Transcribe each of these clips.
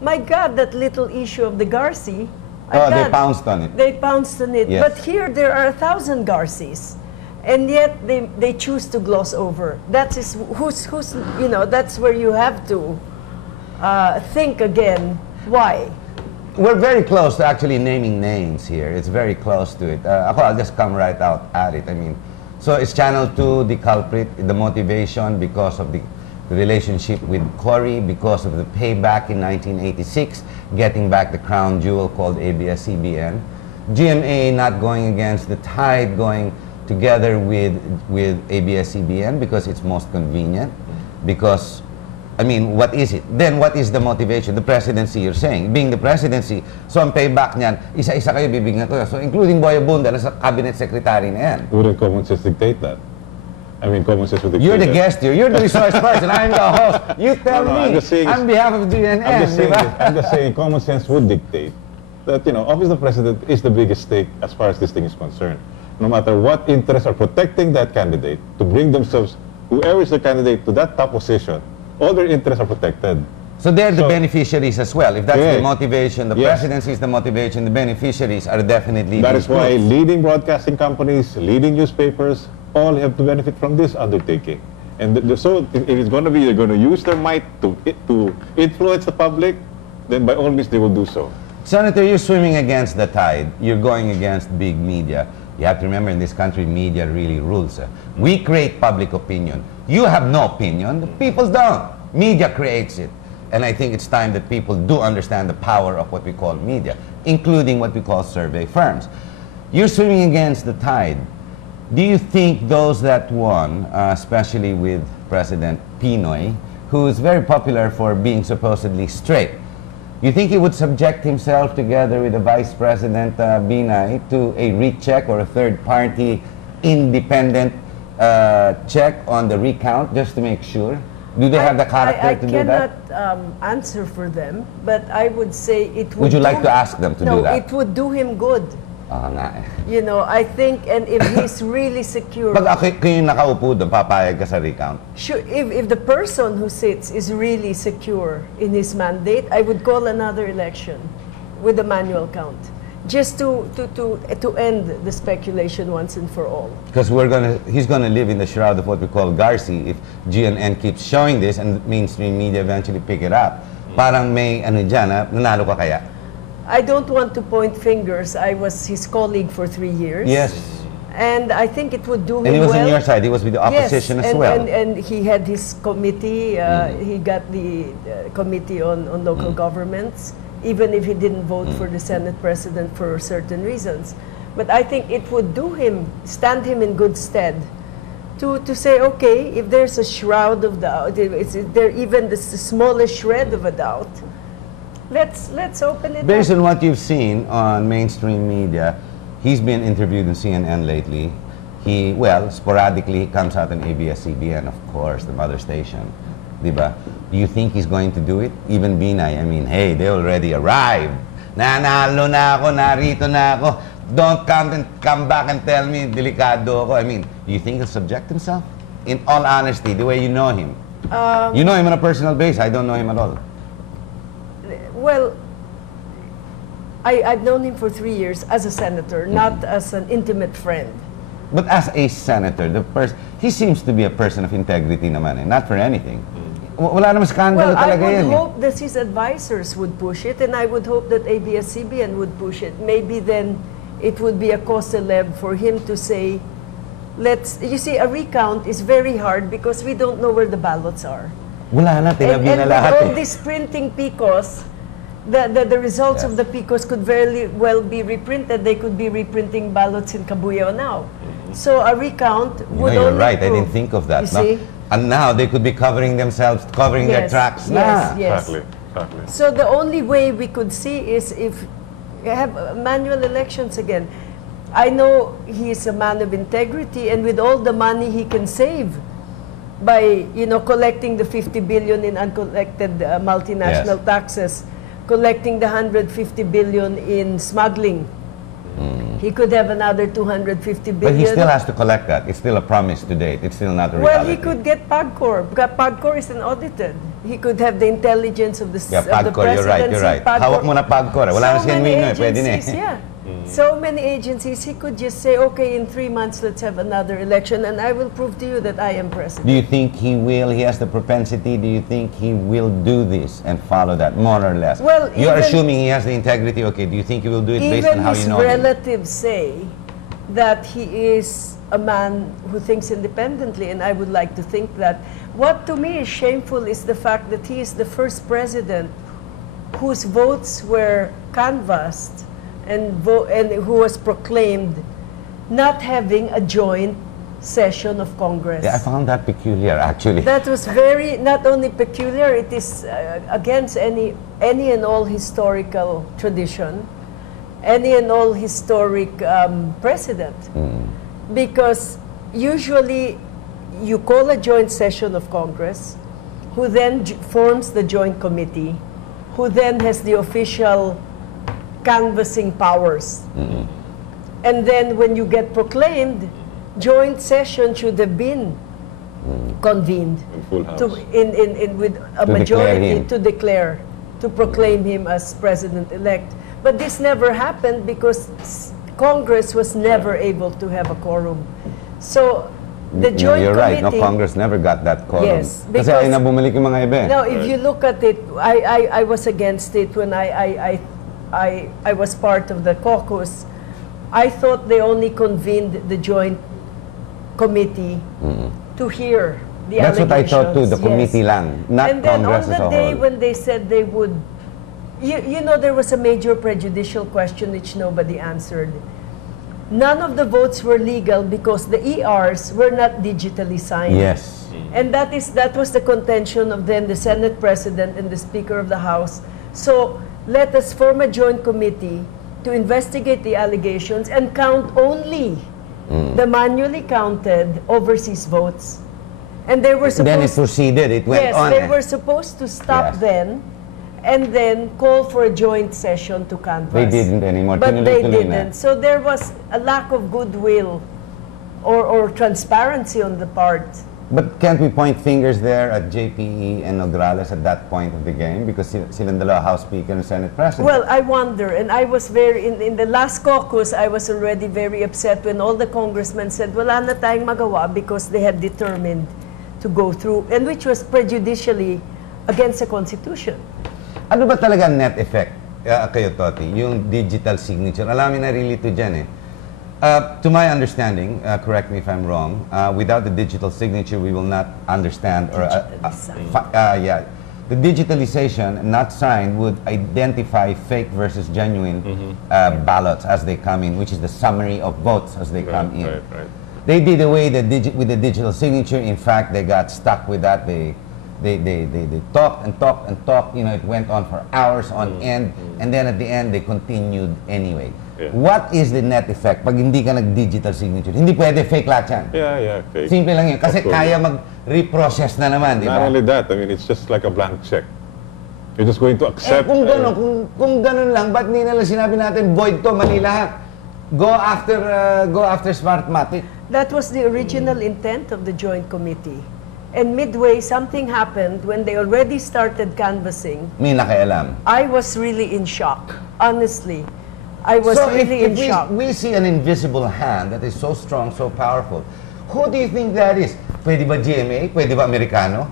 My God, that little issue of the Garci. Oh, they pounced on it. They pounced on it. Yes. But here there are 1,000 Garcis, and yet they choose to gloss over. That is who's you know, that's where you have to think again. Why? We're very close to actually naming names here. It's very close to it. I'll just come right out at it. I mean, so is Channel 2 the culprit, the motivation because of the relationship with Cory, because of the payback in 1986, getting back the crown jewel called ABS-CBN? GMA not going against the tide, going together with ABS-CBN because it's most convenient, because I mean, what is it? Then what is the motivation? The presidency, you're saying. Being the presidency, so ang payback niyan, isa-isa kayo bibigyan ko. So including Boy Abunda na sa cabinet secretary na yan. Wouldn't common sense dictate that? I mean, common sense would dictate You're the that. guest here. You're the resource person. I'm the host. You tell No, me I'm just saying, on behalf of GNN. I'm just saying common sense would dictate that, you know, office of the president is the biggest stake as far as this thing is concerned. No matter what interests are protecting that candidate to bring themselves, whoever is the candidate, to that top position, all their interests are protected. So they're the beneficiaries as well. If that's the motivation, the Yes. presidency is the motivation, the beneficiaries are definitely That these is why groups. leading broadcasting companies, leading newspapers, all have to benefit from this undertaking. And so if it's going to be, they're going to use their might to influence the public, then by all means they will do so. Senator, you're swimming against the tide. You're going against big media. You have to remember, in this country, media really rules. We create public opinion. You have no opinion. The people don't. Media creates it. And I think it's time that people do understand the power of what we call media, including what we call survey firms. You're swimming against the tide. Do you think those that won, especially with President Pinoy, who is very popular for being supposedly straight, you think he would subject himself together with the Vice President Binay to a recheck or a third-party independent check on the recount just to make sure? Do they have the character to do that? I cannot answer for them, but I would say it would. Would you like to ask them to do that? No, it would do him good. Nga eh. You know, I think, and if he's really secure. Pag kayo nakaupo doon, papayag ka sa recount? Sure, if the person who sits is really secure in his mandate, I would call another election with a manual count, just to end the speculation once and for all. Because he's gonna live in the shroud of what we call Garci if GNN keeps showing this and mainstream media eventually pick it up. Parang may ano dyan, nanalo ka kaya? I don't want to point fingers. I was his colleague for 3 years. Yes. And I think it would do him well. And he was on your side. He was with the opposition as well. And he had his committee. He got the committee on local governments, even if he didn't vote for the Senate president for certain reasons. But I think it would stand him in good stead to say, okay, if there's a shroud of doubt, is there even the smallest shred of a doubt, let's open it Based up. on what you've seen on mainstream media, he's been interviewed in CNN lately. Sporadically he comes out on ABS-CBN, of course, the mother station. Diba? Do you think he's going to do it? Even Binay, I mean, hey, they already arrived. Nanalo na ako, narito na ako. Don't come back and tell me delikado ako. I mean, do you think he'll subject himself? In all honesty, the way you know him. You know him on a personal basis. I don't know him at all. Well, I've known him for 3 years as a senator, not as an intimate friend. But as a senator, he seems to be a person of integrity naman eh, not for anything. Wala naman skandalo Well, I talaga would yan eh. hope that his advisors would push it, and I would hope that ABS-CBN would push it. Maybe then it would be a cause célèbre for him to say, you see, a recount is very hard because we don't know where the ballots are. Wala na, tinabi na And lahat with all eh. these printing PICOs, the results of the PICOs could very well be reprinted. They could be reprinting ballots in Cabuyao now. So a recount would You're only right, I prove, didn't think of that. you No? see? And now they could be covering themselves, covering their Yes, tracks. yes, na. yes. Exactly. So the only way we could see is if you have manual elections again. I know he is a man of integrity, and with all the money he can save by, collecting the 50 billion in uncollected multinational taxes, collecting the 150 billion in smuggling, He could have another 250 billion. But he still has to collect that. It's still a promise to date. It's still not a reality. Well, he could get PAGCOR. Because PAGCOR is audited. He could have the intelligence of the, Yeah, of the PAGCOR, presidency. you're right. PAGCOR. Hawak mo na PAGCOR. Wala na So siyang many wino, pwede na agencies, yeah. So many agencies, he could just say, okay, in 3 months, let's have another election, and I will prove to you that I am president. Do you think he will? He has the propensity. Do you think he will do this and follow that, more or less? Well, you are even- assuming he has the integrity. Okay, do you think he will do it based on Even how his you know him? relatives say that he is a man who thinks independently, and I would like to think that. What to me is shameful is the fact that he is the first president whose votes were canvassed and who was proclaimed not having a joint session of Congress. Yeah, I found that peculiar, actually. That was very, not only peculiar, it is against any and all historical tradition, any and all historic precedent. Because usually you call a joint session of Congress, who then forms the joint committee, who then has the official canvassing powers. And then when you get proclaimed, joint session should have been convened Full house. with a To majority declare him. to proclaim him as president-elect. But this never happened because Congress was never able to have a quorum. So the No, joint you're right. No, committee... Congress never got that quorum. Yes, Kasi because- ay na bumalik yung mga iba. Now, if you look at it, I was against it when I was part of the caucus. I thought they only convened the joint committee to hear the That's what I allegations. thought too, the Yes. committee lang, not And then Congress on as the a day whole. when they said they would, you know, there was a major prejudicial question which nobody answered. None of the votes were legal because the ERs were not digitally signed. Yes. And that was the contention of then the Senate President and the Speaker of the House. So let us form a joint committee to investigate the allegations and count only the manually counted overseas votes. And they were supposed Then it proceeded. It went yes, on. they were supposed to stop Yes. then and then call for a joint session to canvass. They didn't anymore. But they Tinuloy-tuloy na. didn't. So there was a lack of goodwill or transparency on the part. But can't we point fingers there at JPE and Nograles at that point of the game? Because silang dalawa House Speaker and Senate President. Well, I wonder, and I was very, in the last caucus, I was already very upset when all the congressmen said, wala na tayong magawa because they had determined to go through, and which was prejudicially against the Constitution. Ano ba talaga ang net effect kayo, Toti? Yung digital signature. Alamin na really to dyan eh. To my understanding, correct me if I'm wrong, without the digital signature, we will not understand or yeah, the digitalization not signed would identify fake versus genuine ballots as they come in, which is the summary of votes as they come in. Right. They did away with the digital signature. In fact, they got stuck with that. They talked and talked and talked. You know, it went on for hours on end, and then at the end they continued anyway. Yeah. What is the net effect pag hindi ka nag-digital signature? Hindi pwede, fake lahat yan. Yeah, fake. Simple lang yun. Kasi Of course. kaya mag-reprocess na naman, di Not ba? only that, I mean, it's just like a blank check. You're just going to accept. Kung gano'n, kung gano'n lang, ba't hindi nalang sinabi natin, void to, mali lahat? Go after Smartmatic. That was the original intent of the joint committee. And midway, something happened when they already started canvassing. May nakialam. I was really in shock, honestly. I was So really in if shock. we see an invisible hand that is so strong, so powerful, who do you think that is? Pwede ba GMA? Pwede ba Amerikano?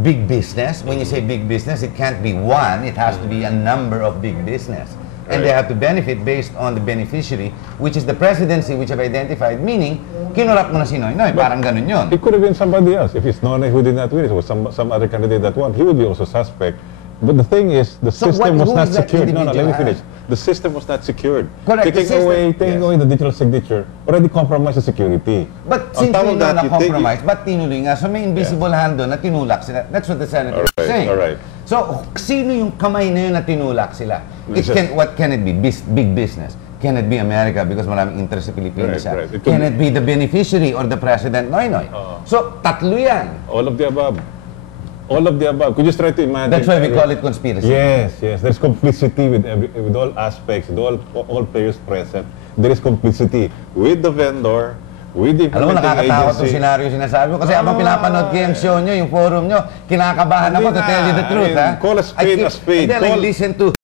Big business? When you say big business, it can't be one. It has to be a number of big business. And they have to benefit based on the beneficiary, which is the presidency which I've identified, meaning, kinurap mo na si Noynoy, parang ganun yun. It could have been somebody else. If it's Nonay who did not win, it was some other candidate that won. He would be also suspect. But the thing is, the So system who was not is that secured. No, let me individual? finish. The system was not secured. Correct, the Taking system- away the digital signature already compromised the security. But On since top we of know that, na you take- compromise, ba't tinuloy nga? So may invisible hand doon na tinulak sila. That's what the senator is saying. All right. So, sino yung kamay na yun na tinulak sila? What can it be? Big business. Can it be America because maraming interest sa Pilipinas? Right. It could Can be. it be the beneficiary or the President Noynoy? So, tatlo yan. All of the above. All of the above. Could you just try to imagine? That's why we call it conspiracy. Yes, yes. There's complicity with all aspects, with all players present. There is complicity with the vendor, with the Alam mo, implementing nakakatakot itong agency. senaryo sinasabi ko. Kasi habang pinapanood ko yung show nyo, yung forum nyo, kinakabahan ako, to tell you the truth, ha? Call a spade a spade. And then I Call- listen to